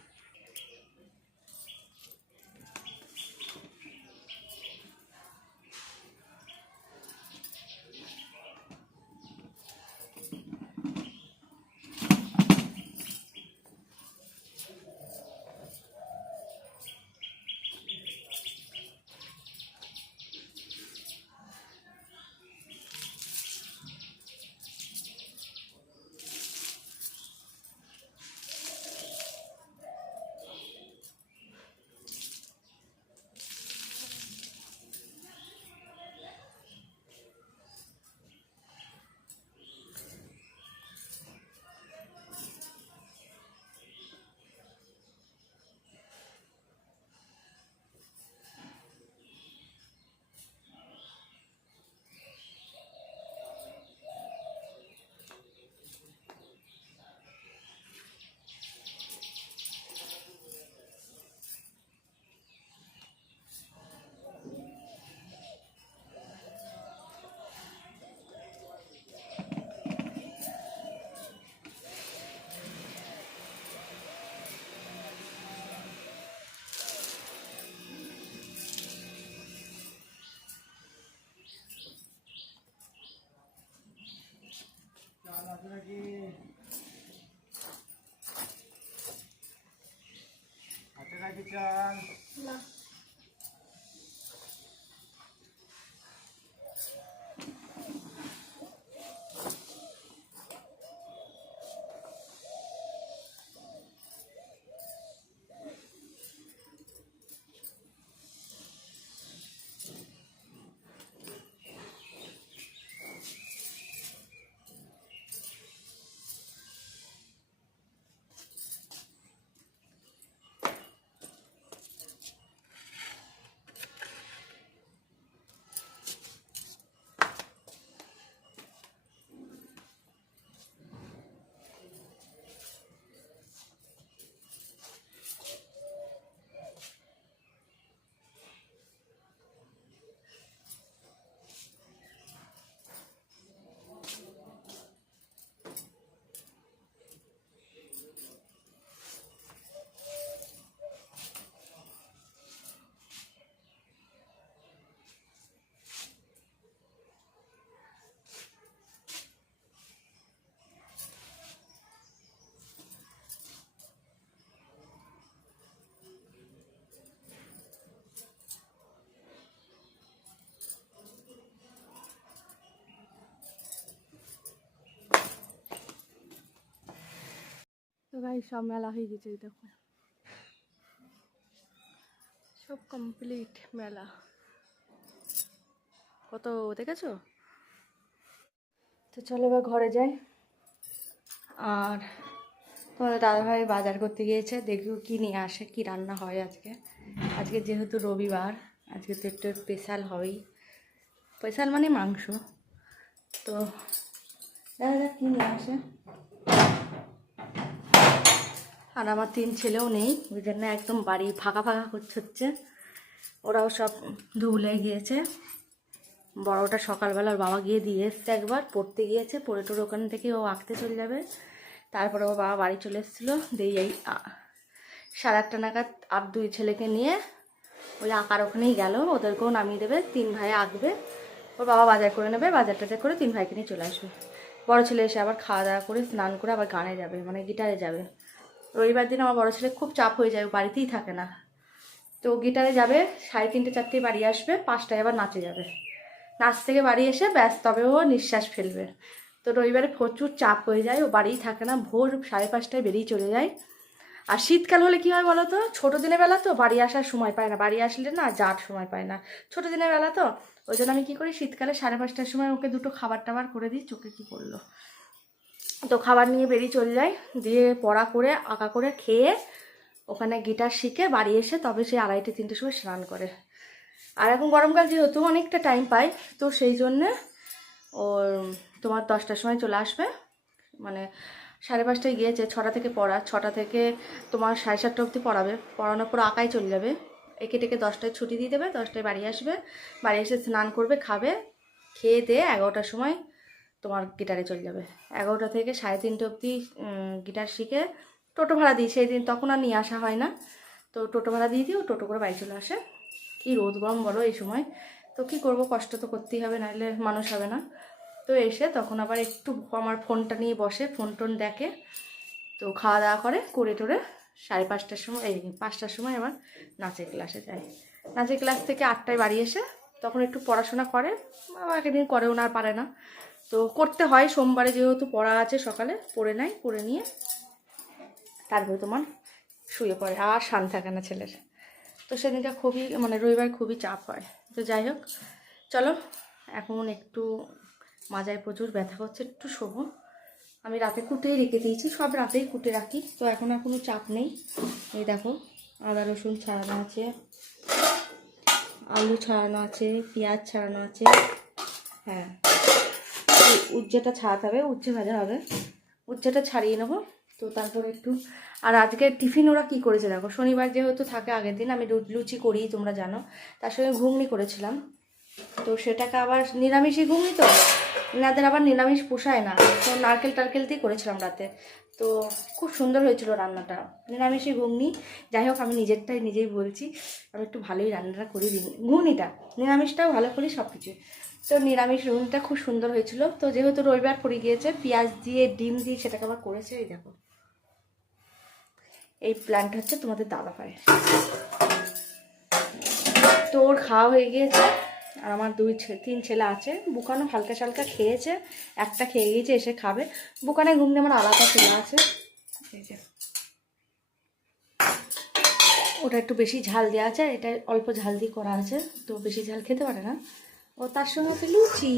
গাই সব মেলা হয়ে গেছে, এই দেখো সব কমপ্লিট মেলা। কত দেখেছো? তো চলো এবার ঘরে যাই। আর তোমাদের দাদাভাই বাজার করতে গিয়েছে, দেখো কি নিয়ে আসে, কি রান্না হয় আজকে। আজকে যেহেতু রবিবার, আজকে তো একটু স্পেশাল হবেই। স্পেশাল মানে মাংস। তো দেখা যাক কী নিয়ে আসে। আর আমার 3 ছেলেও নেই, ওই জন্য একদম বাড়ি ফাঁকা ফাঁকা হচ্ছে। ওরাও সব ধুবলে গিয়েছে। বড়োটা সকালবেলার বাবা গিয়ে দিয়ে এসছে, একবার পড়তে গিয়েছে, পড়ে টোর ওখান থেকে ও আঁকতে চলে যাবে। তারপরে ও বাবা বাড়ি চলে এসেছিলো, দিয়ে এই 8:30 নাগাদ আর 2 ছেলেকে নিয়ে ওই আঁকার ওখানেই গেল, ওদেরকেও নামিয়ে দেবে। 3 ভাই আঁকবে, ওর বাবা বাজার করে নেবে, বাজার টাজার করে 3 ভাইকে নিয়ে চলে আসবে। বড়ো ছেলে এসে আবার খাওয়া দাওয়া করে স্নান করে আবার গানে যাবে, মানে গিটারে যাবে। রবিবার দিন আমার বড়ো ছেলে খুব চাপ হয়ে যায়, বাড়িতেই থাকে না। তো গিটারে যাবে, 3:30 4টায় বাড়ি আসবে, 5টায় আবার নাচে যাবে। নাচ থেকে বাড়ি এসে ব্যাস তবে ও নিঃশ্বাস ফেলবে। তো রবিবারে প্রচুর চাপ হয়ে যায়, ও বাড়িই থাকে না, ভোর 5:30টায় বেরিয়ে চলে যায়। আর শীতকাল হলে কী হয় বলো তো, ছোটো দিনের বেলা তো বাড়ি আসার সময় পায় না, বাড়ি আসলে না যাওয়ার সময় পায় না, ছোটো দিনের বেলা তো। ওই জন্য আমি কী করি, শীতকালে 5:30টার সময় ওকে দুটো খাবার টাবার করে দিই। চোখে কী করলো, তো খাবার নিয়ে বেরিয়ে চলে যায়, দিয়ে পড়া করে আঁকা করে খেয়ে ওখানে গিটার শিখে বাড়ি এসে তবে সে 2:30 3টের সময় স্নান করে। আর এখন গরমকাল যেহেতু অনেকটা টাইম পাই, তো সেই জন্যে ওর তোমার 10টার সময় চলে আসবে। মানে 5:30টায় গিয়েছে, 6টা থেকে পড়া, 6টা থেকে তোমার 7:30 অবধি পড়াবে, পড়ানোর পর আঁকাই চলে যাবে। একে টেকে 10টায় ছুটি দিয়ে দেবে, 10টায় বাড়ি আসবে, বাড়ি এসে স্নান করবে, খাবে, খেয়ে দিয়ে 11টার সময় তোমার গিটারে চলে যাবে। 11টা থেকে 3:30 অবধি গিটার শিখে টোটো ভাড়া দিই, সেই দিন তখন আর নিয়ে আসা হয় না, তো টোটো ভাড়া দিয়ে দিই, ও টোটো করে বাড়ি চলে আসে। কি রোদ গরম বলো এই সময়, তো কি করব, কষ্ট তো করতেই হবে, নাহলে মানুষ হবে না। তো এসে তখন আবার একটু আমার ফোনটা নিয়ে বসে, ফোন টোন দেখে, তো খাওয়া দাওয়া করে টোরে 5:30টার সময়, 5টার সময় আবার নাচের ক্লাসে যায়। নাচের ক্লাস থেকে 8টায় বাড়ি এসে তখন একটু পড়াশোনা করে, আবার একদিন করেও না, আর পারে না, তো করতে হয়। সোমবারে যেহেতু পড়া আছে সকালে পড়ে নেয়, পড়ে নিয়ে তারপরে তোমার শুয়ে পড়ে, আর শান থাকে না ছেলের। তো সেদিনটা খুবই মানে রবিবার খুবই চাপ হয়। তো যাই হোক, চলো এখন একটু মাজায় প্রচুর ব্যথা করছে, একটু শোবো। আমি রাতে কুটেই রেখে দিয়েছি, সব রাতেই কুটে রাখি, তো এখন আর কোনো চাপ নেই। এই দেখো আদা রসুন ছাড়ানো আছে, আলু ছাড়ানো আছে, পেঁয়াজ ছাড়ানো আছে। হ্যাঁ, উচ্ছেটা ছাড়াতে হবে, উচ্ছে ভাজা হবে, উচ্ছেটা ছাড়িয়ে নেবো। তো তারপরে একটু, আর আজকে টিফিন ওরা কী করেছে দেখো, শনিবার যেহেতু থাকে, আগের দিন আমি লুচি করি তোমরা জানো, তার সঙ্গে ঘুগনি করেছিলাম। তো সেটাকে আবার নিরামিষই ঘুগনি, তো এনাদের আবার নিরামিষ পোষায় না, তো নারকেল টারকেল দিয়ে করেছিলাম রাতে। তো খুব সুন্দর হয়েছিল রান্নাটা, নিরামিষই ঘুগনি। যাই হোক, আমি নিজেরটাই নিজেই বলছি, আমি একটু ভালোই রান্নাটা করি, ঘুগনিটা নিরামিষটাও ভালো করি, সব কিছু। তো নিরামিষ ঘুগনিটা খুব সুন্দর হয়েছিল। তো যেহেতু রবিবার পড়ে গিয়েছে, পেঁয়াজ দিয়ে ডিম দিয়ে সেটাকে আবার করেছে। এই দেখো, এই প্ল্যান্ট হচ্ছে তোমাদের দাদাভাই, তো ওর খাওয়া হয়ে গিয়েছে। আর আমার 3 ছেলে আছে, বুকানো হালকা সালকা খেয়েছে, একটা খেয়ে গিয়েছে, এসে খাবে। বুকানে ঘুমনে আমার আলাদা ছেলে আছে, এই যে ওটা একটু বেশি ঝাল দেওয়া আছে, এটা অল্প ঝাল দিয়ে করা আছে, তো বেশি ঝাল খেতে পারে না। ও তার সঙ্গে আছে লুচি,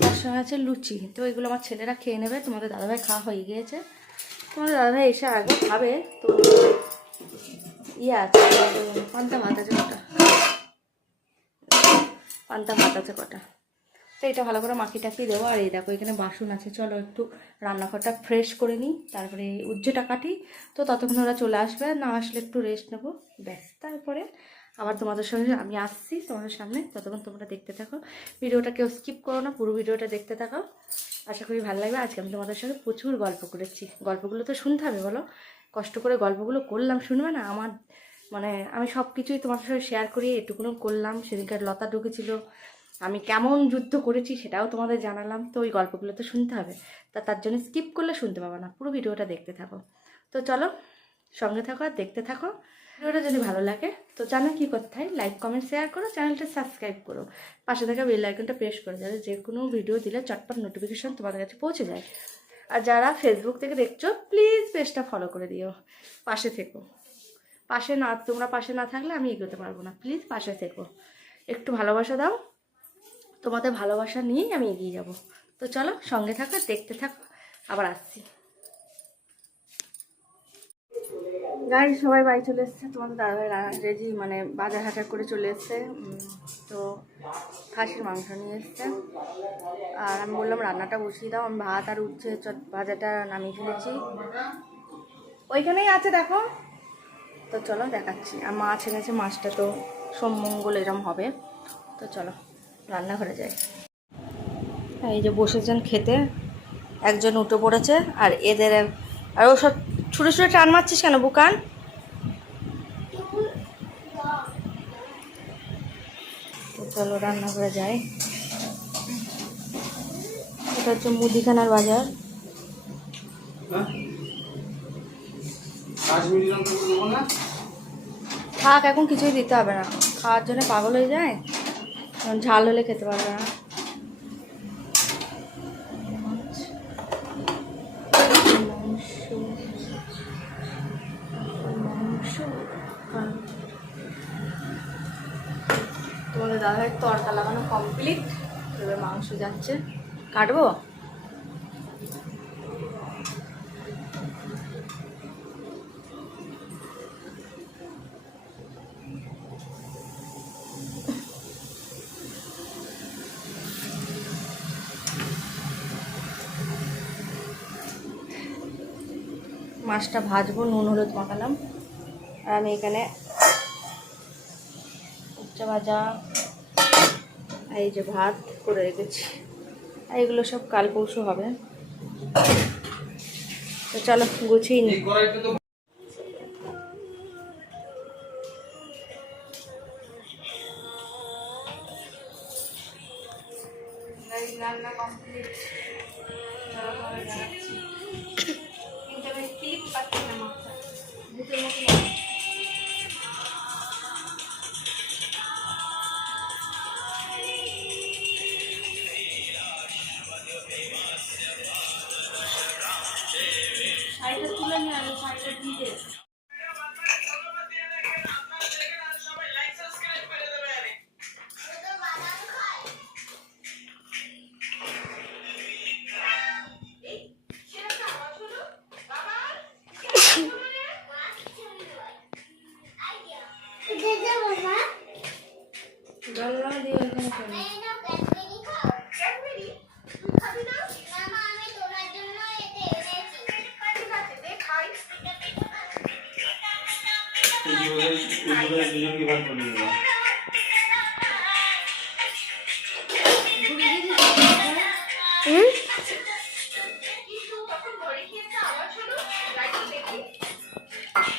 তার সঙ্গে আছে লুচি। তো এগুলো আমার ছেলেরা খেয়ে নেবে, তোমাদের দাদাভাই খাওয়া হয়ে গিয়েছে। তোমাদের দাদাভাই এসে আগে খাবে। তো ইয়ে আছে, পান্তা ভাত আছে কটা, পান্তা ভাত আছে কটা, তো এটা ভালো করে মাখি টাকি দেবো। আর এই দেখো এখানে বাসন আছে, চলো একটু রান্নাঘরটা ফ্রেশ করে নিই, তারপরে উজ্জেটা কাটি। তো ততক্ষণ ওরা চলে আসবে, না আসলে একটু রেস্ট নেবো, ব্যাস। তারপরে আবার তোমাদের সঙ্গে আমি আসছি তোমাদের সামনে, ততক্ষণ তোমরা দেখতে থাকো ভিডিওটা, কেউ স্কিপ করো না, পুরো ভিডিওটা দেখতে থাকো, আশা করি ভালো লাগবে। আজকে আমি তোমাদের সঙ্গে প্রচুর গল্প করেছি, গল্পগুলো তো শুনতে হবে বলো, কষ্ট করে গল্পগুলো করলাম, শুনবে না? আমার মানে আমি সব কিছুই তোমার সঙ্গে শেয়ার করি, এটুকুনো করলাম। সেদিনকার লতা ঢুকেছিল, আমি কেমন যুদ্ধ করেছি সেটাও তোমাদের জানালাম, তো ওই গল্পগুলো তো শুনতে হবে, তার জন্য স্কিপ করলে শুনতে পাবো না, পুরো ভিডিওটা দেখতে থাকো। তো চলো সঙ্গে থাকো আর দেখতে থাকো। ভিডিওটা যদি ভালো লাগে তো জানো কি করতে হয়, লাইক কমেন্ট শেয়ার করো, চ্যানেলটা সাবস্ক্রাইব করো, পাশে থাকা বেল আইকনটা প্রেস করো, যাতে যে কোনো ভিডিও দিলে চটপট নোটিফিকেশন তোমাদের কাছে পৌঁছে যায়। আর যারা ফেসবুক থেকে দেখছো প্লিজ পেজটা ফলো করে দিও, পাশে থেকো। পাশে না, তোমরা পাশে না থাকলে আমি এগোতে পারবো না। প্লিজ পাশে থেকো, একটু ভালোবাসা দাও। তোমাদের ভালোবাসা নিয়েই আমি এগিয়ে যাব। তো চলো সঙ্গে থাকো, দেখতে থাকো, আবার আসছি। গাড়ি সবাই বাড়ি চলে এসছে, তোমাদের দাদাভাই রেজি মানে বাজার হাজার করে চলে এসছে। তো খাসির মাংস নিয়ে এসছে, আর আমি বললাম রান্নাটা বসিয়ে দাও, আমি ভাত আর উচ্ছে ভাজাটা নামিয়ে ফেলেছি, ওইখানেই আছে দেখো। তো চলো দেখাচ্ছি। আর মাছ এনেছে, মাছটা তো সোম মঙ্গল এরম হবে। তো চলো রান্নাঘরে যাই। এই যে বসেছেন খেতে, একজন উঠে পড়েছে, আর এদের আর ও সব ছুটে ছুটে টান মারছিস কেন বুকান? তো চলো রান্নাঘরে যাই। এটা হচ্ছে মুদিখানার বাজার। থাক, এখন কিছুই দিতে হবে না, খাওয়ার জন্য পাগল হয়ে যায়, ঝাল হলে খেতে পারবে না। তোমাদের দাদার তড়কা লাগানো কমপ্লিট, এবার মাংস যাচ্ছে, কাটবো। মাছটা ভাজবো, নুন হলুদ মাখালাম, আর আমি এখানে উচ্চা ভাজা এই যে ভাত করে রেখেছি, আর এগুলো সব কাল পরশু হবে। তো চলো গুছিয়ে নিই। রান্না কমপ্লিট, কিন্তু আমি ক্লিপ পাচ্ছি না, মাছটা ভূতের মতো লাগে। শাড়িটা তুলে নিয়ে আমি শাড়িটা দিতে গলা দিয়ে ওইখানে চলে।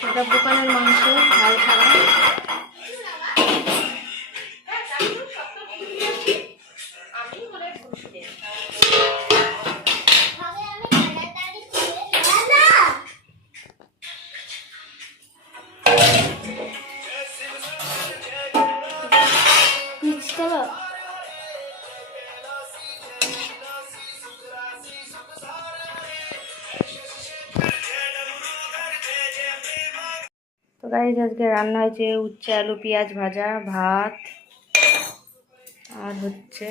এটা দোকানের মাংস, ঝাল ছাড়া। তো গাইস আজকে রান্না হয়েছে উচ্ছে আলু পেঁয়াজ ভাজা, ভাত, আর হচ্ছে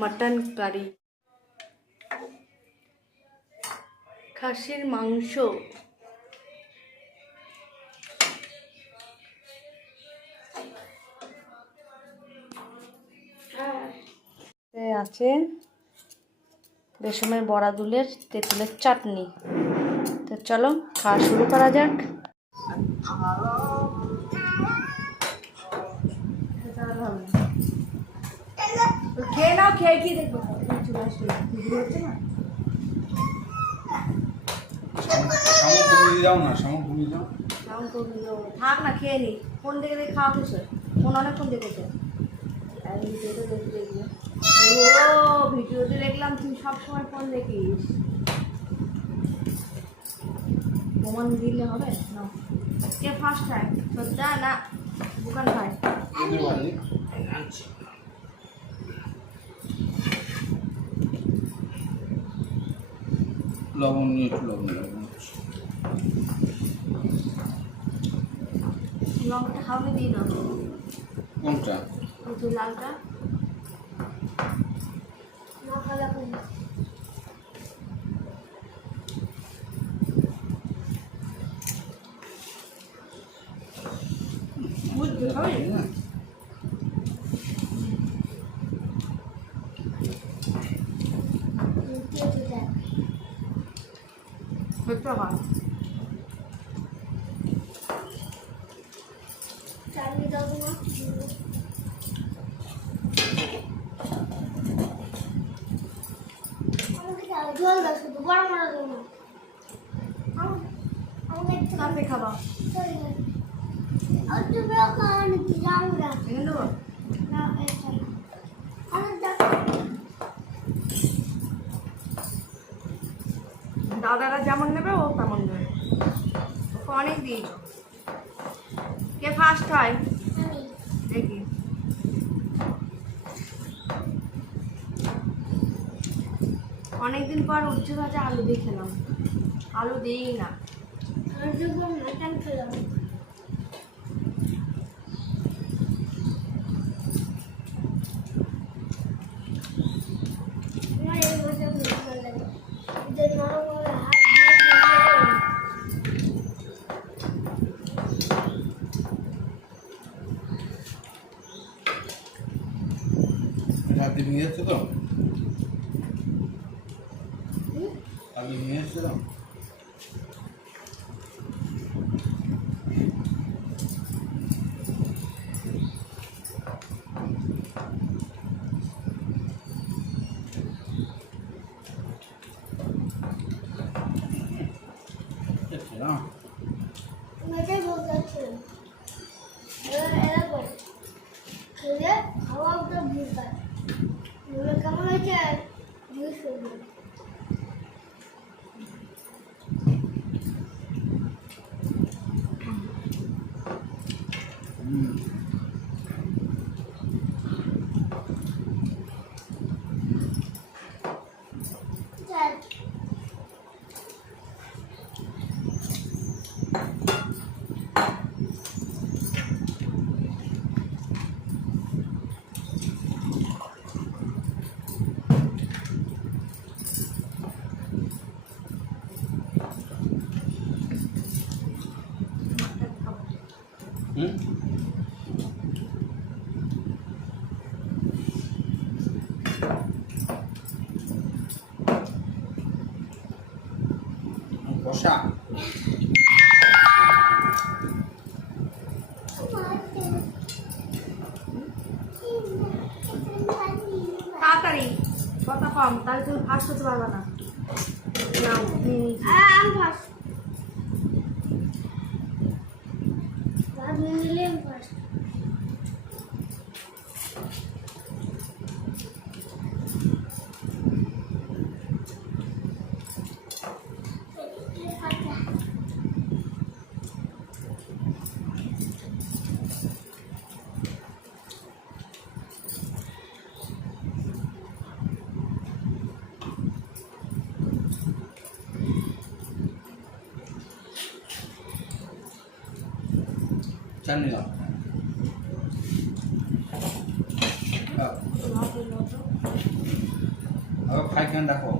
মটন কারি, খাসির মাংস, আছে রেশমের বড়া দুলের তেঁতুলের চাটনি। তো চলো খাওয়া শুরু করা যাক। খেয়ে নাও, খেয়ে কি দেখবো, থাক না, খেয়ে নি। ফোন দেখে দেখে খাওয়া কিছু, ফোন অনেকক্ষণ দেখেছে। ও ভিডিওতে দেখলাম তুই সবসময় ফোন দেখিস, প্রমাণ দিলে হবে না। কে ফার্স্ট খায়, শ্রদ্ধা না বুকান খায়? লবণ নিয়ে একটু লবণ লবণ লঙ্কাটা খাওয়ানো দিই না, কোনটা? ওই যে লালটা না খাওয়া করি। বুঝতে হবে না হচ্ছে হয় চাটনি দাও না, জল দাও শুধু, গরম করা দেবো না। কাপে খাবা এনে দেবো দাদারা যেমন নেবে ও তেমন নেবে, ওকে অনেক দিয়েছ। কে ফার্স্ট হয় দেখি। অনেকদিন পর উচ্ছে ভাজা আলু দিয়ে খেলাম, আলু দিই না খেলাম। রাতে ভেঙে যাচ্ছে তো, রাতে ভেঙে যাচ্ছে তো। যাচ্ছে না কেমন হয়েছে কষা তাড়াতাড়ি, কথা কম, তাহলে তুমি ফার্স্ট হতে পারবে না। আমি ফার্স্ট ফার্স্ট চাটনি দাও। আবার ফ্রাই প্যান রাখো।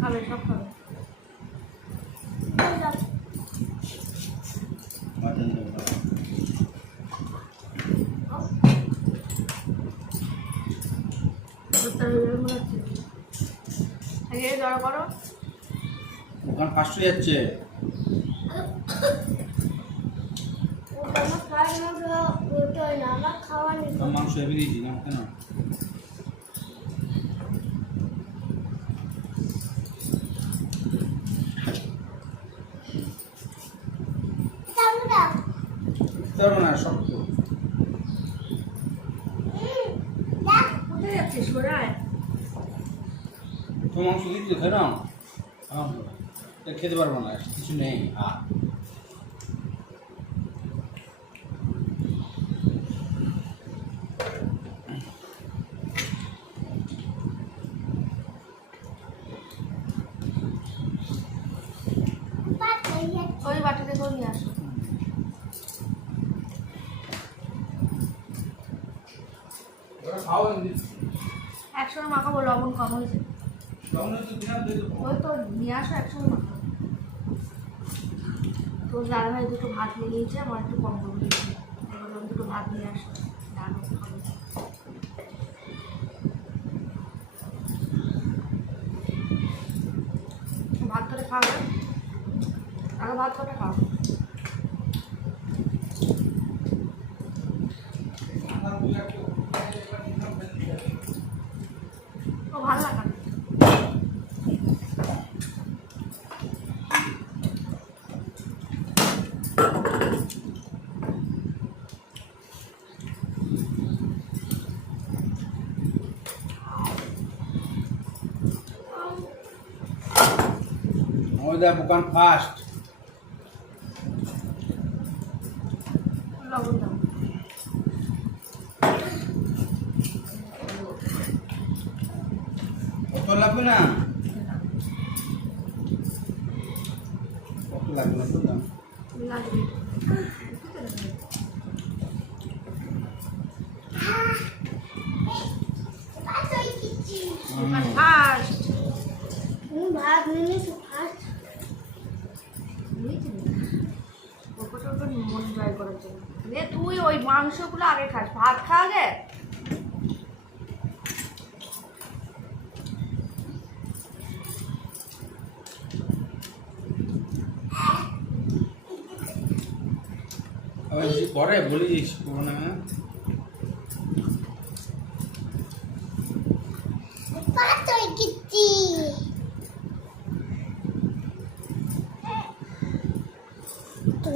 খাবে, সব খাবে। মাটন দেবো। জড়ো করো, ওখানে ফার্স্ট হয়ে যাচ্ছে। মাংস হেভি দিয়েছি না কেন? তার না শক্ত। কোথায় যাচ্ছিস ওরায়? তো মাংস দিচ্ছি খেয়ে নাও। খেতে পারবো না, কিছু নেই। ওরা খাও এমনি। একসঙ্গে মাখাবো, লবণ কম হয়েছে। লবণ তো দিলাম, দিয়ে দেবো। ওই তো নিয়ে আসো একসঙ্গে মাখাবো। তোর দাদা ভাই দুটো ভাত নিয়ে নিয়েছে, আমার একটু কম করে দিয়েছে। এবার আমি দুটো ভাত নিয়ে আসো, ডাল খাবো। ভাত করে খাবে, আগে ভাত করে খাও। ও ভালো লাগা। আমাদের দোকান ফার্স্ট। লবণ দাও। কত লাগবে না? কত লাগবে না বললাম? লাগবে। ফার্স্ট ভাত নিয়ে ফার্স্ট ওপরটা ওপর মন জয় করার জন্য। নে তুই ওই মাংসগুলো আগে খাস, ভাত খা আগে। আবার যদি করে বলিস করবো না।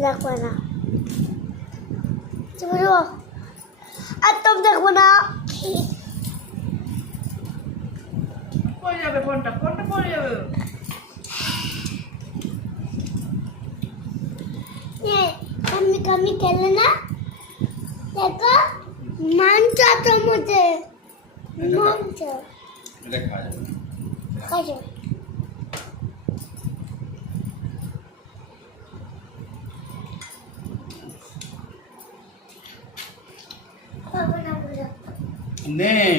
দেখো না আর তোম দেখবো না পড়ে যাবে ফোনটা, ফোনটা পড়ে যাবে। আমি কামি খেলে না দেখো মাংস চামচে মাংস এটা খাওয়া যাবে না। খাজো খাবো না বলো নেই,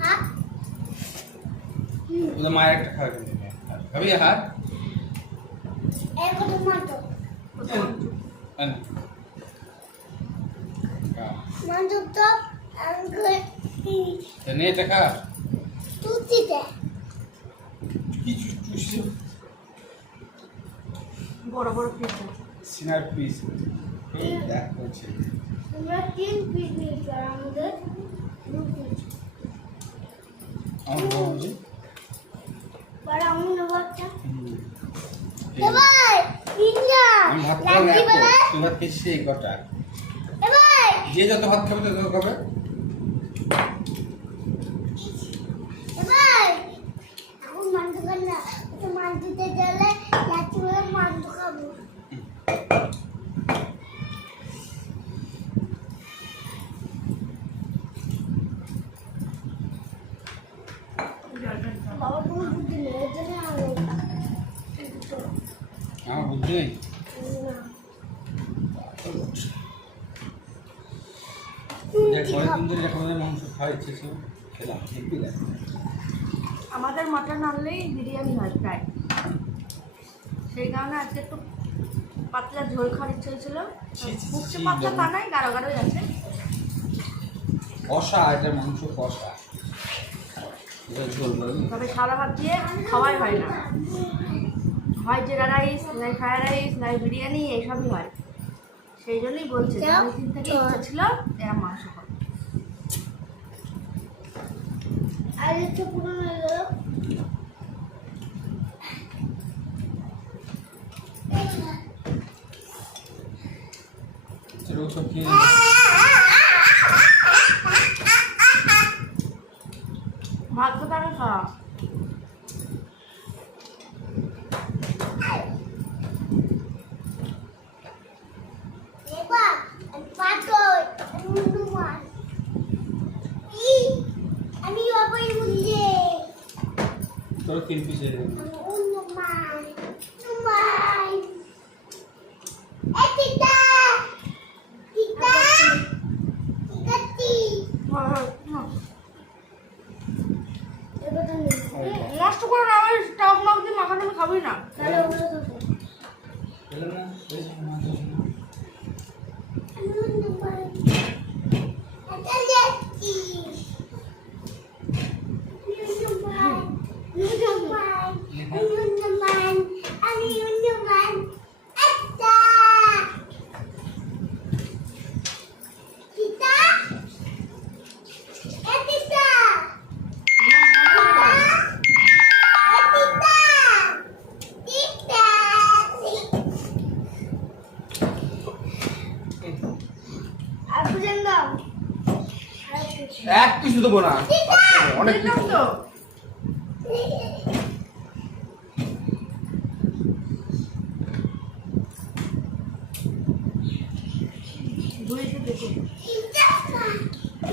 হ্যাঁ ওদের মায়ের একটা খাওয়া কিন্তু খাবি হাত এক কত মাংস মাংস তো আঙ্গুল নে এটা খা। তুই দে কি চুষছে বড় বড় পিস আছে। সিনার পিস দেখ করছে। আমরা 3 পিস নিয়েছি আর আমাদের 2 পিস আমার বলছি বড় আমি নেবো একটা এবার পিজ্জা আমি ভাত খাবো না লাকি এখন। বলে তুই ভাত খেয়েছিস এই কটা, এবার যে যত ভাত খাবে তত খাবে। এবার এখন মাংস খাই না তো মাংসতে গেলে লাকি বলে মাংস খাবো বাবা কোনো বুদ্ধি নেই এর জন্য আমার বুদ্ধি নেই। দেখ কয়েকদিন ধরে যখন মাংস খাওয়া ইচ্ছে ছিল খেলাম, দেখবি দেখ। আমাদের মাটন আনলেই বিরিয়ানি হয় প্রায়, সেই কারণে আজকে একটু পাতলা ঝোল খাওয়ার ইচ্ছে হয়েছিল। ছি, ছি, ফুটছে ছি, পাতলা তা যেমন- নাই, গাঢ় গাঢ়ই আছে। কষা, এটা মাংস কষা, এটা ঝোল বলবি। তবে সাদা ভাত দিয়ে খাওয়াই হয় না, হয় জিরা রাইস, নাই ফ্রাইড রাইস, নাই বিরিয়ানি, এইসবই হয়। সেই জন্যই বলছে যে অনেকদিন থেকে ইচ্ছা ছিল এরা মাংস খাবে। আর একটু পুরো হয়ে গেল সেটা সব খেয়ে ভাত তো তাকে খাওয়া। এবার পাতল মুন্ডু মাছ আমি বাবাই বুঝলে তোর 3 পিস হয়ে যাবে। মুন্ডু মাছ তোমার এ টিটা টিটা টিটা টি এক পিস দেবো না, অনেক পিস দেবো।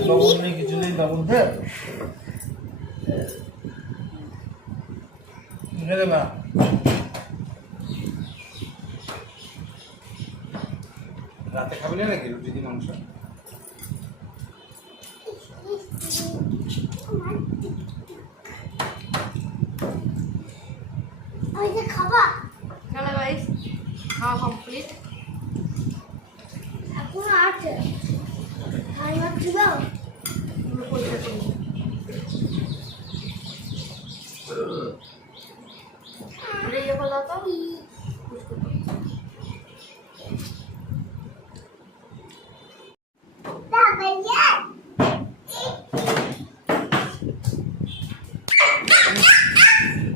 লবণ নেই, কিছু নেই, লবণ দে। বুঝে দেবে না। রাতে খাবি না নাকি রুটি দিয়ে মাংস? হ্যালো গাইস, খাওয়া কমপ্লিট। এখন আছে আর মাত্র দাও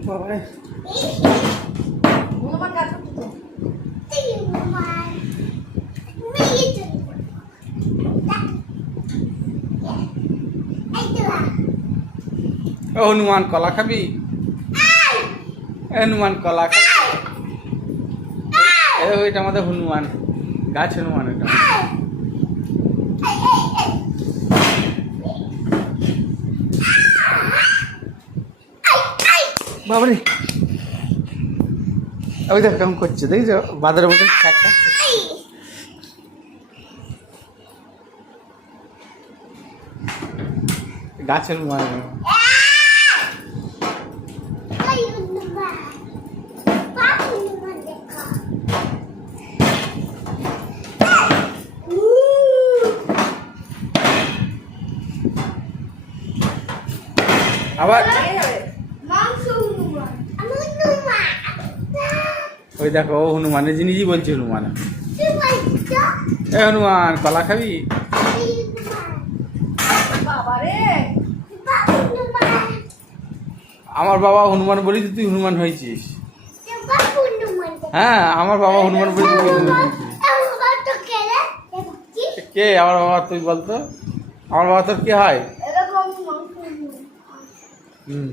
বাবারে, ও হনুমান কলা খাবি? এ হনুমান কলা খাবি? এটা আমাদের হনুমান, গাছ হনুমান এটা। বাবারে, ওই দেখ কেমন করছে, দেখছো বাঁদরের মতন খাচ্ছে। গাছের হনুমান। আবার ওই দেখো ও হনুমানের জিনিসই বলছে হনুমান। এ হনুমান কলা খাবি? আমার বাবা হনুমান বলি তো তুই হনুমান হয়েছিস। হ্যাঁ, আমার বাবা হনুমান বলি তুই হনুমান হয়েছিস। কে আমার বাবা? তুই বলতো আমার বাবা তোর কে হয়? হুম,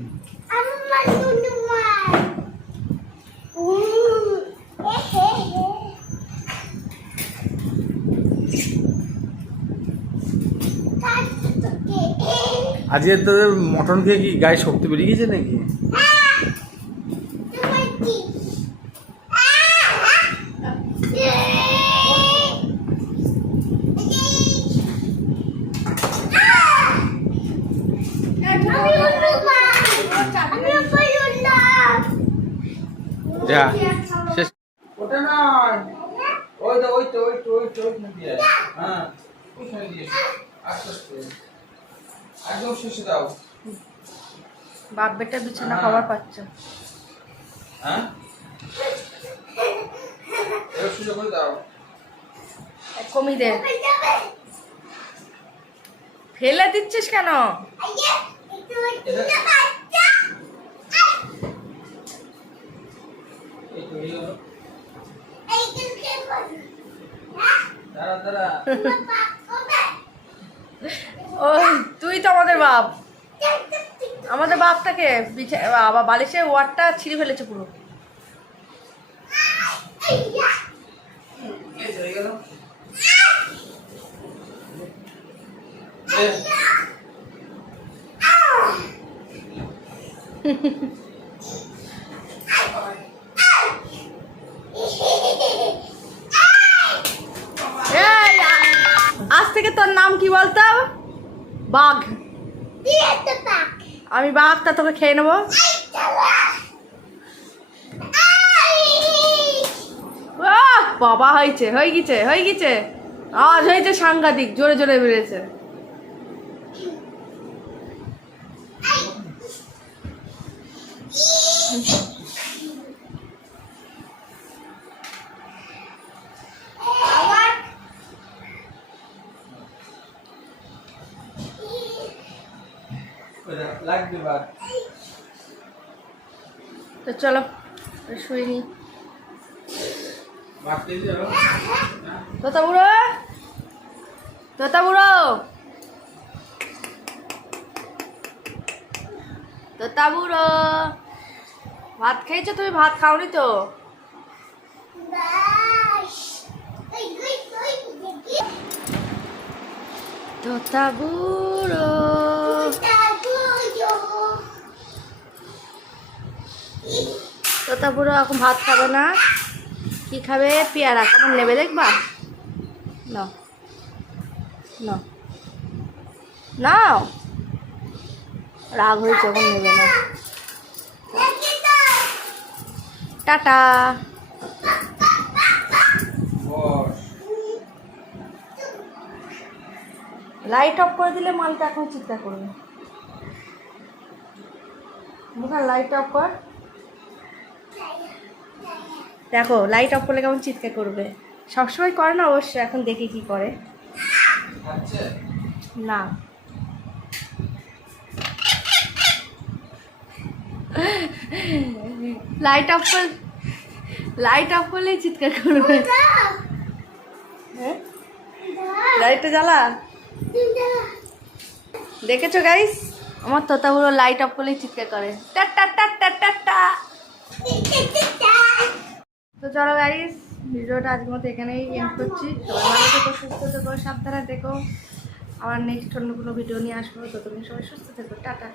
আজকে তোদের মটন খেয়ে কি গায়ে শক্তি বেরিয়ে গেছে নাকি? যা শেষ। ওটা নয়, ওই তো ওই তো ওই তো ওই তো ওইখানে দিয়ে, হ্যাঁ ওইখানে দিয়ে আস্তে আস্তে একদম শেষে দাও। বাপ বেটা বিছানা খাবার পাচ্ছে। হ্যাঁ, এবার সুযোগ করে দাও। কমিয়ে দে, ফেলে দিচ্ছিস কেন? এই তো এই হলো। দাঁড়া দাঁড়া, ওই তুই তো আমাদের বাপ। আমাদের বাপটাকে আবার বালিশের ওয়ারটা ছিঁড়ে ফেলেছে পুরো। এই তো হয়ে গেল। এই, আজ থেকে তোর নাম কি বলতো? বাঘ। আমি বাঘটা তোকে খেয়ে নেবো। বাবা হয়ে গেছে, আওয়াজ হয়েছে সাংঘাতিক, জোরে জোরে বেড়েছে। লাগবে বাদ। তো চলো শুয়ে নি। বাড়তে যাও। তোতা বুড়ো, তোতা বুড়ো, তোতা বুড়ো, ভাত খেয়েছো তুমি? ভাত খাওনি তো? তোতা বুড়ো, তোতা বুড়ো এখন ভাত খাবে না, কি খাবে? পেয়ারা। কেমন নেবে দেখবা? নাও নাও নাও, রাগ হয়েছে, এখন নেবে না। টাটা। বস। লাইট অফ করে দিলে মালটা এখন চিৎকার করবে। মুখান লাইট অফ কর। দেখো লাইট অফ করলে কেমন চিৎকার করবে। সবসময় করে না অবশ্য, এখন দেখি কি করে। আচ্ছা। না লাইট অফ কর, লাইট অফ করলেই চিৎকার করবে। হ্যাঁ লাইটটা জ্বালা। দেখেছো গাইস, আমার তোতাগুলো লাইট অফ করলেই চিৎকার করে। Tata tata tata. তো চলো গাইস, ভিডিওটা আজকের মতো এখানেই এন্ড করছি। সবাই ভালো থেকো, সুস্থ থেকো, সাবধানে থেকো। আবার নেক্সট অন্য কোনো ভিডিও নিয়ে আসবো। ততদিন সবাই সুস্থ থেকো। টাটা।